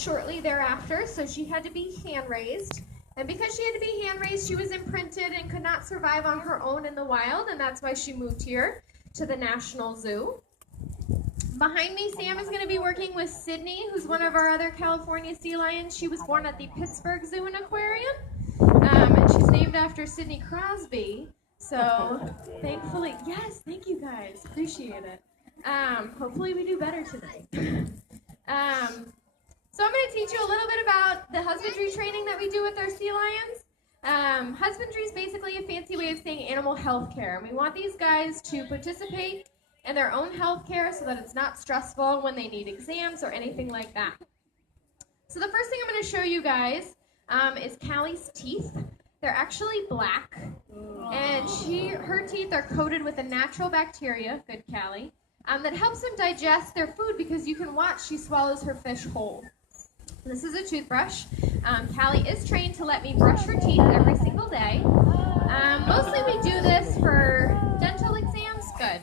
shortly thereafter, so she had to be hand-raised. And because she had to be hand-raised, she was imprinted and could not survive on her own in the wild, and that's why she moved here to the National Zoo. Behind me, Sam is going to be working with Sydney, who's one of our other California sea lions. She was born at the Pittsburgh Zoo and Aquarium, and she's named after Sidney Crosby. So thankfully, yes, thank you guys, appreciate it. Hopefully we do better tonight. So I'm going to teach you a little bit about the husbandry training that we do with our sea lions. Husbandry is basically a fancy way of saying animal health care, and we want these guys to participate in their own health care so that it's not stressful when they need exams or anything like that. So the first thing I'm going to show you guys is Callie's teeth. They're actually black, and her teeth are coated with a natural bacteria, good Callie, that helps them digest their food because you can watch she swallows her fish whole. This is a toothbrush. Callie is trained to let me brush her teeth every single day. Mostly we do this for dental exams. Good.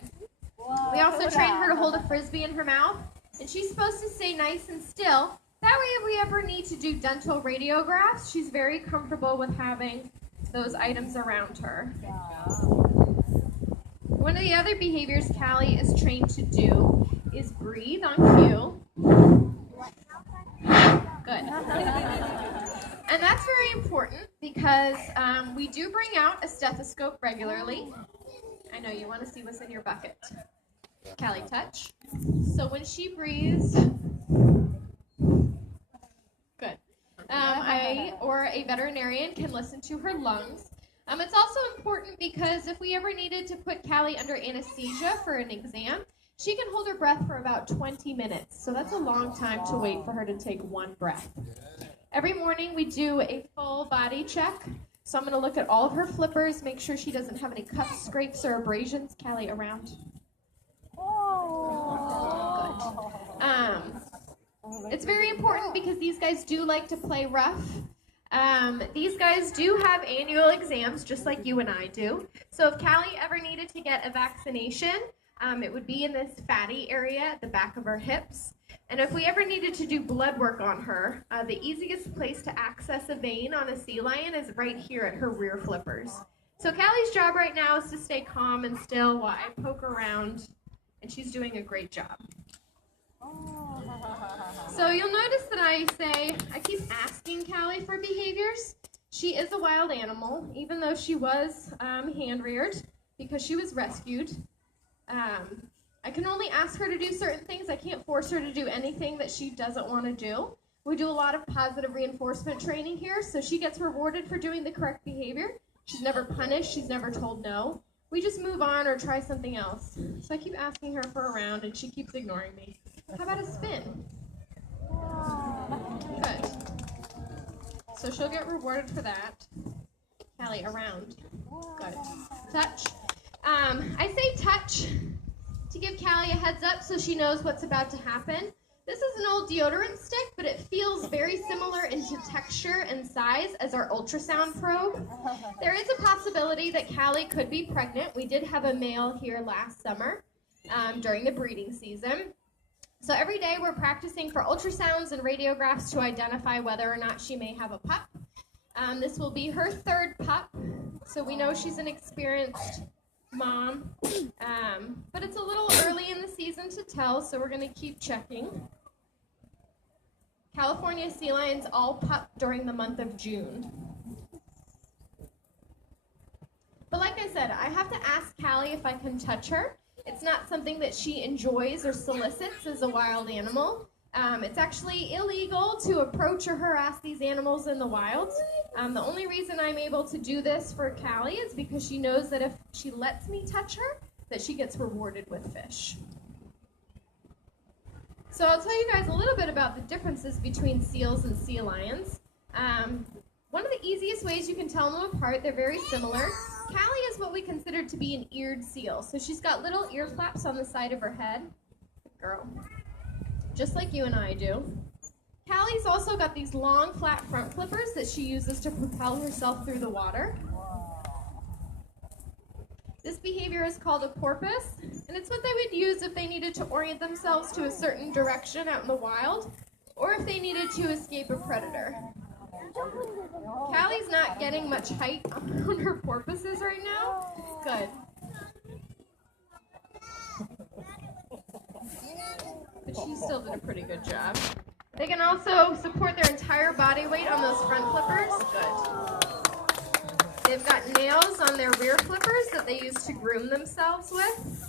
We also train her to hold a Frisbee in her mouth, and she's supposed to stay nice and still. That way if we ever need to do dental radiographs, she's very comfortable with having those items around her. One of the other behaviors Callie is trained to do is breathe on cue. Good. And that's very important because we do bring out a stethoscope regularly. I know you want to see what's in your bucket. Callie, touch. So when she breathes, good. I or a veterinarian can listen to her lungs. It's also important because if we ever needed to put Callie under anesthesia for an exam, she can hold her breath for about 20 minutes. So that's a long time to wait for her to take one breath. Every morning we do a full body check. So I'm going to look at all of her flippers, make sure she doesn't have any cuts, scrapes, or abrasions. Callie, around. Good. It's very important because these guys do like to play rough. These guys do have annual exams, just like you and I do. So if Callie ever needed to get a vaccination, it would be in this fatty area at the back of her hips. And if we ever needed to do blood work on her, the easiest place to access a vein on a sea lion is right here at her rear flippers. So Callie's job right now is to stay calm and still while I poke around, and she's doing a great job. So you'll notice that I keep asking Callie for behaviors. She is a wild animal, even though she was hand-reared because she was rescued. I can only ask her to do certain things. I can't force her to do anything that she doesn't want to do. We do a lot of positive reinforcement training here, so she gets rewarded for doing the correct behavior. She's never punished. She's never told no. We just move on or try something else. So I keep asking her for a round, and she keeps ignoring me. How about a spin? Good. So she'll get rewarded for that. Callie, around. Good. Touch. I say touch to give Callie a heads up so she knows what's about to happen. This is an old deodorant stick, but it feels very similar into texture and size as our ultrasound probe. There is a possibility that Callie could be pregnant. We did have a male here last summer during the breeding season. So every day we're practicing for ultrasounds and radiographs to identify whether or not she may have a pup. This will be her third pup, so we know she's an experienced mom, but it's a little early in the season to tell, so we're going to keep checking. California sea lions all pup during the month of June. But like I said, I have to ask Callie if I can touch her. It's not something that she enjoys or solicits as a wild animal. It's actually illegal to approach or harass these animals in the wild. The only reason I'm able to do this for Callie is because she knows that if she lets me touch her, that she gets rewarded with fish. So I'll tell you guys a little bit about the differences between seals and sea lions. One of the easiest ways you can tell them apart, they're very similar. Callie is what we consider to be an eared seal. So she's got little ear flaps on the side of her head. Good girl. Just like you and I do. Callie's also got these long, flat front flippers that she uses to propel herself through the water. This behavior is called a porpoise, and it's what they would use if they needed to orient themselves to a certain direction out in the wild. or if they needed to escape a predator. Callie's not getting much height on her porpoises right now. Good. But she still did a pretty good job. They can also support their entire body weight on those front flippers. Good. They've got nails on their rear flippers that they use to groom themselves with.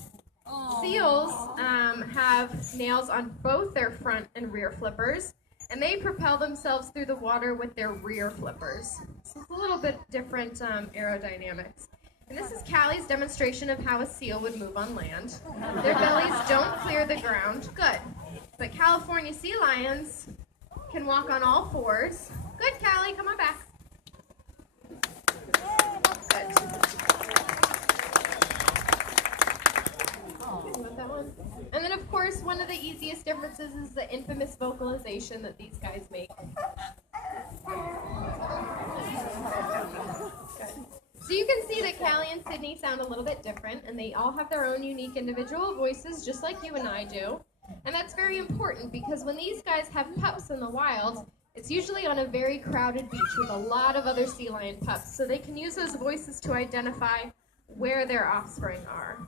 Seals have nails on both their front and rear flippers, and they propel themselves through the water with their rear flippers. So it's a little bit different aerodynamics. And this is Callie's demonstration of how a seal would move on land. Their bellies don't clear the ground. Good. But California sea lions can walk on all fours. Good, Callie. Come on back. Good. That one. And then, of course, one of the easiest differences is the infamous vocalization that these guys make. Good. So you can see that Callie and Sydney sound a little bit different, and they all have their own unique individual voices, just like you and I do. And that's very important because when these guys have pups in the wild, it's usually on a very crowded beach with a lot of other sea lion pups, so they can use those voices to identify where their offspring are.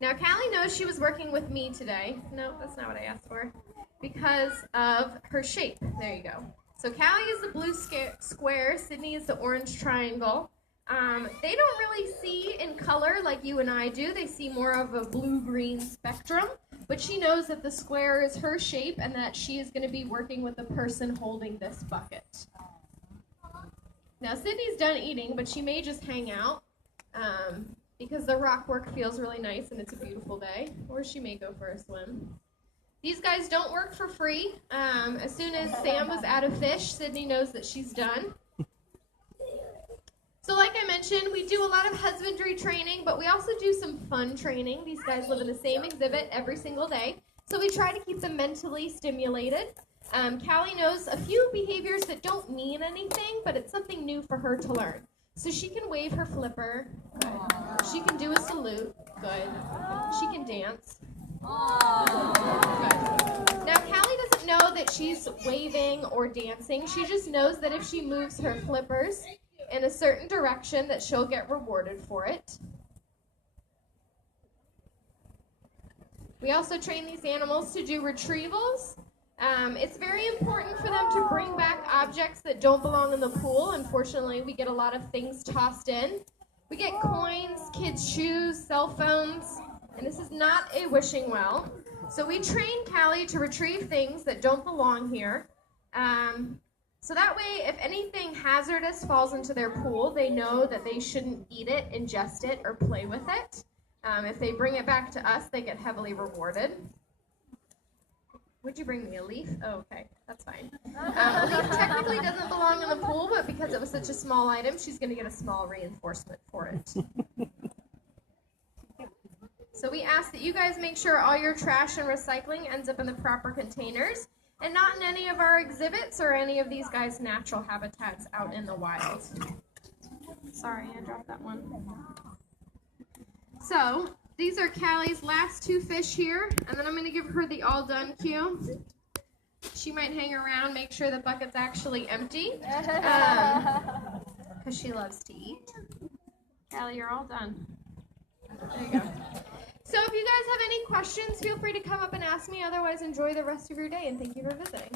Now, Callie knows she was working with me today. No, that's not what I asked for. Because of her shape. There you go. So Callie is the blue square. Sydney is the orange triangle. They don't really see in color like you and I do. They see more of a blue-green spectrum. But she knows that the square is her shape and that she is going to be working with the person holding this bucket. Now, Sydney's done eating, but she may just hang out. Because the rock work feels really nice and it's a beautiful day, or she may go for a swim. These guys don't work for free. As soon as Sam was out of fish, Sydney knows that she's done. So like I mentioned, we do a lot of husbandry training, but we also do some fun training. These guys live in the same exhibit every single day, so we try to keep them mentally stimulated. Callie knows a few behaviors that don't mean anything, but it's something new for her to learn. So she can wave her flipper. Good. She can do a salute. Good. She can dance. Good. Now, Callie doesn't know that she's waving or dancing. She just knows that if she moves her flippers in a certain direction, that she'll get rewarded for it. We also train these animals to do retrievals. It's very important for them to bring back objects that don't belong in the pool. Unfortunately, we get a lot of things tossed in. We get coins, kids' shoes, cell phones, and this is not a wishing well. So we train Callie to retrieve things that don't belong here. So that way, if anything hazardous falls into their pool, they know that they shouldn't eat it, ingest it, or play with it. If they bring it back to us, they get heavily rewarded. Would you bring me a leaf? Oh, okay, that's fine. A leaf technically doesn't belong in the pool, but because it was such a small item, she's going to get a small reinforcement for it. So we ask that you guys make sure all your trash and recycling ends up in the proper containers, and not in any of our exhibits or any of these guys' natural habitats out in the wild. Sorry, I dropped that one. So, these are Callie's last two fish here, and then I'm going to give her the all done cue. She might hang around, make sure the bucket's actually empty, because she loves to eat. Callie, you're all done. There you go. So if you guys have any questions, feel free to come up and ask me. Otherwise, enjoy the rest of your day, and thank you for visiting.